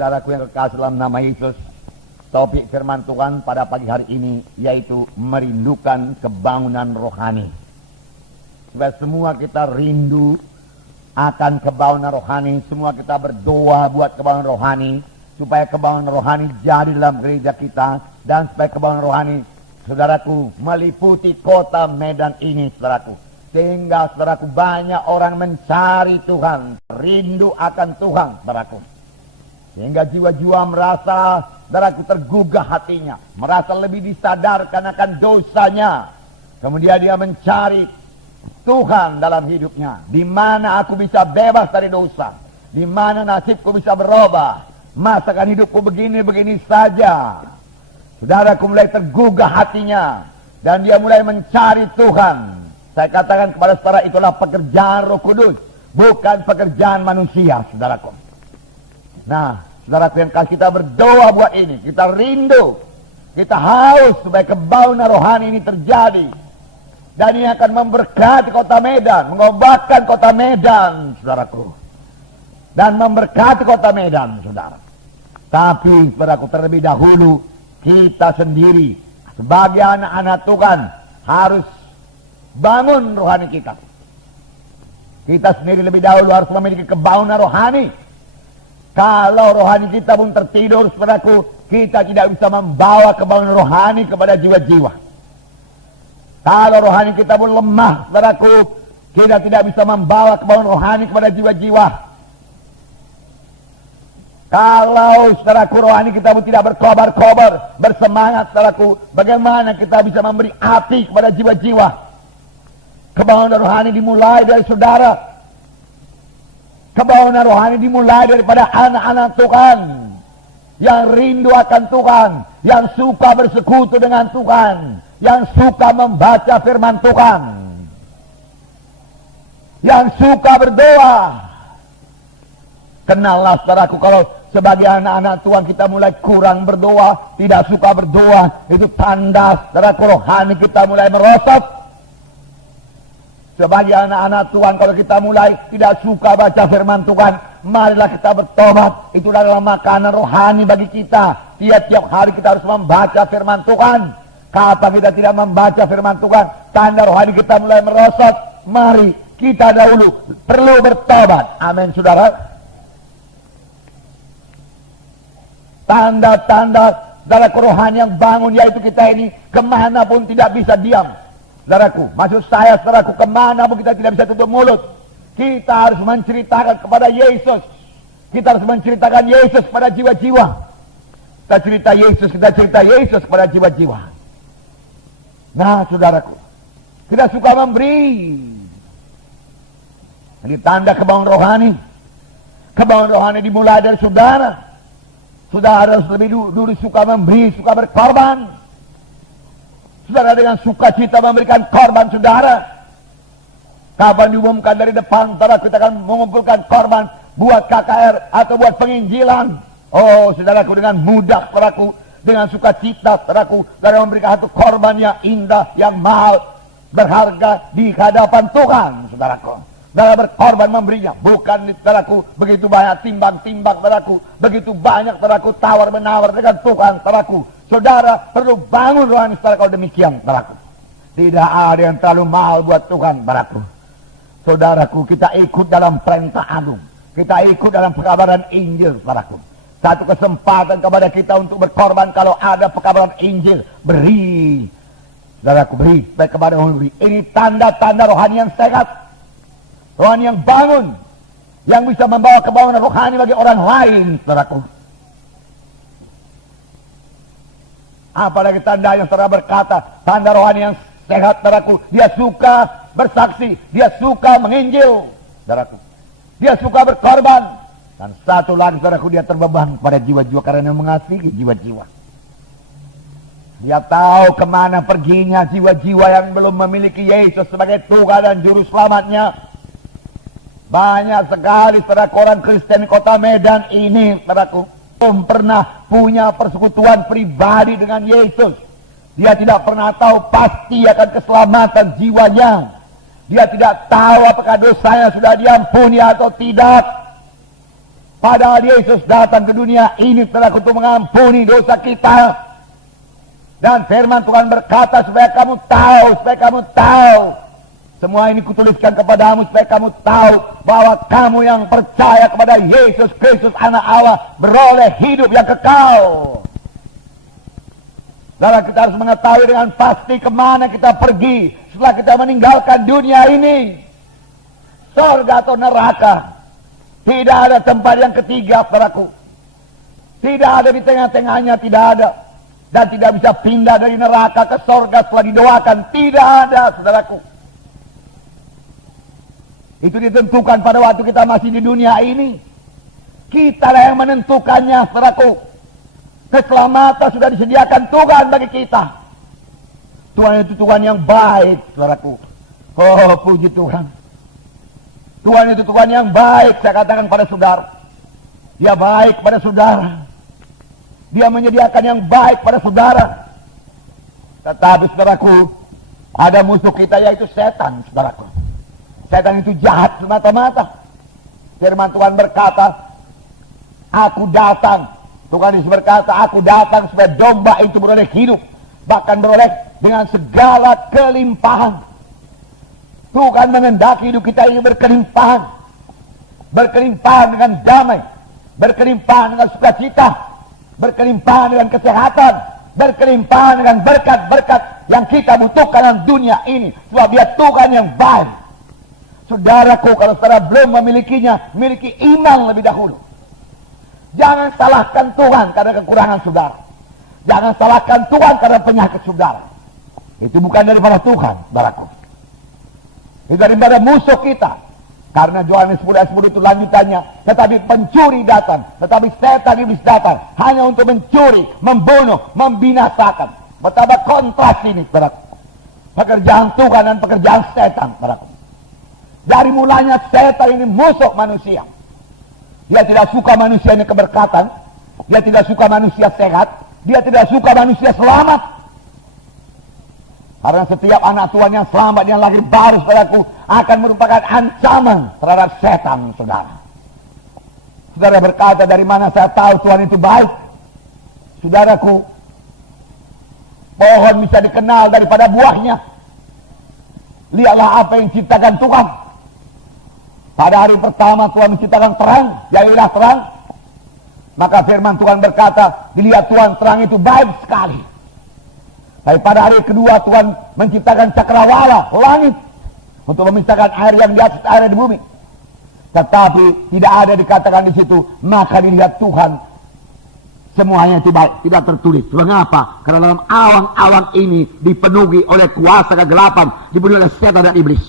Saudaraku yang kekasih dalam nama Yesus, topik firman Tuhan pada pagi hari ini yaitu merindukan kebangunan rohani. Supaya semua kita rindu akan kebangunan rohani, semua kita berdoa buat kebangunan rohani, supaya kebangunan rohani jadi dalam gereja kita, dan supaya kebangunan rohani, saudaraku, meliputi kota Medan ini, saudaraku. Sehingga, saudaraku, banyak orang mencari Tuhan, rindu akan Tuhan, saudaraku. Sehingga jiwa-jiwa merasa, saudaraku, tergugah hatinya, merasa lebih disadarkan akan dosanya. Kemudian dia mencari Tuhan dalam hidupnya. Di mana aku bisa bebas dari dosa? Di mana nasibku bisa berubah? Masakan hidupku begini-begini saja. Saudaraku mulai tergugah hatinya, dan dia mulai mencari Tuhan. Saya katakan kepada saudara, itulah pekerjaan Roh Kudus, bukan pekerjaan manusia, saudaraku. Nah, saudaraku yang kasih, kita berdoa buat ini. Kita rindu, kita haus supaya kebangunan rohani ini terjadi. Dan ini akan memberkati kota Medan, mengobatkan kota Medan, saudaraku. Dan memberkati kota Medan, saudara. Tapi, saudaraku, terlebih dahulu, kita sendiri, sebagai anak-anak Tuhan, harus bangun rohani kita. Kita sendiri lebih dahulu harus memiliki kebangunan rohani. Kalau rohani kita pun tertidur, saudaraku, kita tidak bisa membawa kebangunan rohani kepada jiwa-jiwa. Kalau rohani kita pun lemah, saudaraku, kita tidak bisa membawa kebangunan rohani kepada jiwa-jiwa. Kalau, saudaraku, rohani kita pun tidak berkobar-kobar, bersemangat, saudaraku, bagaimana kita bisa memberi api kepada jiwa-jiwa? Kebangunan rohani dimulai dari saudara. Kebangunan rohani dimulai daripada anak-anak Tuhan yang rindu akan Tuhan, yang suka bersekutu dengan Tuhan, yang suka membaca firman Tuhan, yang suka berdoa. Kenallah, saudaraku, kalau sebagai anak-anak Tuhan kita mulai kurang berdoa, tidak suka berdoa, itu tanda, saudaraku, rohani kita mulai merosot. Sebagai anak-anak Tuhan, kalau kita mulai tidak suka baca firman Tuhan, marilah kita bertobat. Itu adalah makanan rohani bagi kita. Tiap-tiap hari kita harus membaca firman Tuhan. Kapan kita tidak membaca firman Tuhan, tanda rohani kita mulai merosot. Mari kita dahulu perlu bertobat. Amin, saudara. Tanda-tanda dalam rohani yang bangun, yaitu kita ini kemanapun tidak bisa diam. Saudaraku, maksud saya, saudaraku, kemana pun kita tidak bisa tutup mulut. Kita harus menceritakan kepada Yesus. Kita harus menceritakan Yesus pada jiwa-jiwa. Kita cerita Yesus pada jiwa-jiwa. Nah, saudaraku, kita suka memberi. Ini tanda kebangunan rohani. Kebangunan rohani dimulai dari saudara. Saudara harus lebih dulu suka memberi, suka berkorban. Saudara dengan sukacita memberikan korban, saudara. Kapan diumumkan dari depan, saudara, kita akan mengumpulkan korban buat KKR atau buat penginjilan. Oh, saudaraku, dengan mudah, saudaraku, dengan sukacita, saudaraku, saudara memberikan satu korban yang indah, yang mahal, berharga di hadapan Tuhan, saudaraku. Saudara berkorban memberinya, bukan, saudaraku, begitu banyak timbang-timbang, saudaraku, begitu banyak, saudaraku, tawar-menawar dengan Tuhan, saudaraku. Saudara perlu bangun rohani, saudara, kalau demikian, saudaraku. Tidak ada yang terlalu mahal buat Tuhan, saudaraku. Saudaraku, kita ikut dalam perintah agung. Kita ikut dalam pekabaran Injil, saudaraku. Satu kesempatan kepada kita untuk berkorban kalau ada pekabaran Injil. Beri, saudaraku, beri. Baik kepada orang beri. Ini tanda-tanda rohani yang sehat. Rohani yang bangun. Yang bisa membawa kebangunan rohani bagi orang lain, saudaraku. Apalagi tanda yang saudara berkata, tanda rohani yang sehat, saudaraku. Dia suka bersaksi, dia suka menginjil, saudaraku. Dia suka berkorban. Dan satu lagi, saudaraku, dia terbeban pada jiwa-jiwa karena mengasihi jiwa-jiwa. Dia tahu kemana perginya jiwa-jiwa yang belum memiliki Yesus sebagai Tuhan dan Juru Selamatnya. Banyak sekali, saudaraku, orang Kristen kota Medan ini, saudaraku, belum pernah punya persekutuan pribadi dengan Yesus. Dia tidak pernah tahu pasti akan keselamatan jiwanya. Dia tidak tahu apakah dosanya sudah diampuni atau tidak. Padahal Yesus datang ke dunia ini telah untuk mengampuni dosa kita. Dan firman Tuhan berkata supaya kamu tahu. Semua ini kutuliskan kepadamu supaya kamu tahu bahwa kamu yang percaya kepada Yesus Kristus anak Allah beroleh hidup yang kekal. Saudara, kita harus mengetahui dengan pasti kemana kita pergi setelah kita meninggalkan dunia ini. Surga atau neraka. Tidak ada tempat yang ketiga, saudaraku. Tidak ada di tengah-tengahnya, tidak ada. Dan tidak bisa pindah dari neraka ke surga setelah didoakan. Tidak ada, saudaraku. Itu ditentukan pada waktu kita masih di dunia ini. Kita lah yang menentukannya, saudaraku. Keselamatan sudah disediakan Tuhan bagi kita. Tuhan itu Tuhan yang baik, saudaraku. Oh, puji Tuhan. Tuhan itu Tuhan yang baik, saya katakan pada saudara. Dia baik pada saudara. Dia menyediakan yang baik pada saudara. Tetapi saudaraku, ada musuh kita yaitu setan, saudaraku. Setan itu jahat semata-mata. Firman Tuhan berkata, aku datang. Tuhan Yesus berkata, aku datang supaya domba itu beroleh hidup. Bahkan beroleh dengan segala kelimpahan. Tuhan mengendaki hidup kita ini berkelimpahan. Berkelimpahan dengan damai. Berkelimpahan dengan sukacita. Berkelimpahan dengan kesehatan. Berkelimpahan dengan berkat-berkat yang kita butuhkan dalam dunia ini. Sebab dia Tuhan yang baik. Saudaraku, kalau saudara belum memilikinya, miliki iman lebih dahulu. Jangan salahkan Tuhan karena kekurangan saudara. Jangan salahkan Tuhan karena penyakit saudara. Itu bukan daripada Tuhan, saudaraku. Itu daripada musuh kita. Karena Yohanes 10 ayat 10 itu lanjutannya. Tetapi pencuri datang. Tetapi setan iblis datang. Hanya untuk mencuri, membunuh, membinasakan. Betapa kontras ini, saudaraku. Pekerjaan Tuhan dan pekerjaan setan, saudaraku. Dari mulanya setan ini musuh manusia. Dia tidak suka manusia ini keberkatan. Dia tidak suka manusia sehat. Dia tidak suka manusia selamat. Karena setiap anak Tuhan yang selamat, yang lahir baru, saudaraku, akan merupakan ancaman terhadap setan, saudara. Saudara berkata, dari mana saya tahu Tuhan itu baik? Saudaraku, pohon bisa dikenal daripada buahnya. Lihatlah apa yang diciptakan Tuhan. Pada hari pertama Tuhan menciptakan terang, jadilah terang. Maka firman Tuhan berkata, dilihat Tuhan terang itu baik sekali. Tapi pada hari kedua Tuhan menciptakan cakrawala, langit, untuk memisahkan air yang di atas air di bumi. Tetapi tidak ada dikatakan di situ, maka dilihat Tuhan semuanya itu baik, tidak tertulis. Mengapa? Karena dalam awan-awan ini dipenuhi oleh kuasa kegelapan, dipenuhi oleh setan dan iblis.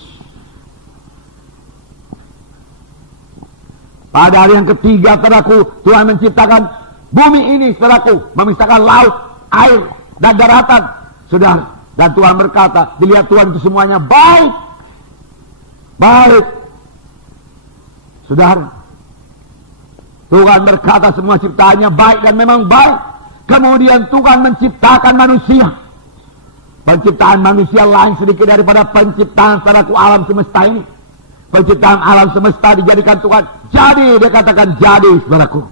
Pada hari yang ketiga, saudaraku, Tuhan menciptakan bumi ini, saudaraku, memisahkan laut, air, dan daratan. Saudara, dan Tuhan berkata, dilihat Tuhan itu semuanya baik. Baik. Saudara, Tuhan berkata semua ciptaannya baik dan memang baik. Kemudian Tuhan menciptakan manusia. Penciptaan manusia lain sedikit daripada penciptaan saudaraku alam semesta ini. Penciptaan alam semesta dijadikan Tuhan. Jadi, dia katakan jadi, saudaraku.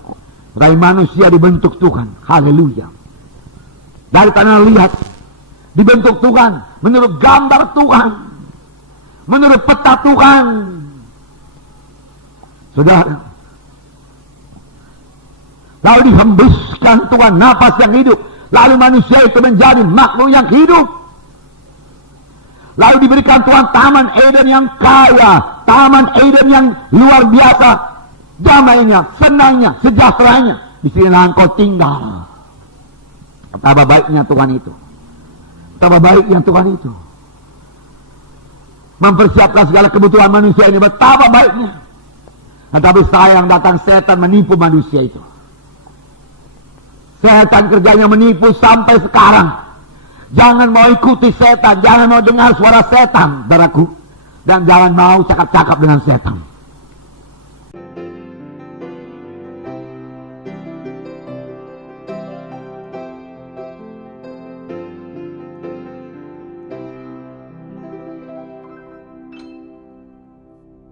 Tapi manusia dibentuk Tuhan. Haleluya. Dari tanah liat, dibentuk Tuhan. Menurut gambar Tuhan. Menurut peta Tuhan. Saudara. Lalu dihembuskan Tuhan napas yang hidup. Lalu manusia itu menjadi makhluk yang hidup. Lalu diberikan Tuhan taman Eden yang kaya. Taman Eden yang luar biasa. Damainya, senangnya, sejahteranya. Di sinilah engkau tinggal. Betapa baiknya Tuhan itu. Betapa baiknya Tuhan itu. Mempersiapkan segala kebutuhan manusia ini. Betapa baiknya. Tetapi sayang datang setan menipu manusia itu. Setan kerjanya menipu sampai sekarang. Jangan mau ikuti setan. Jangan mau dengar suara setan, saudaraku. Dan jangan mau cakap-cakap dengan setan.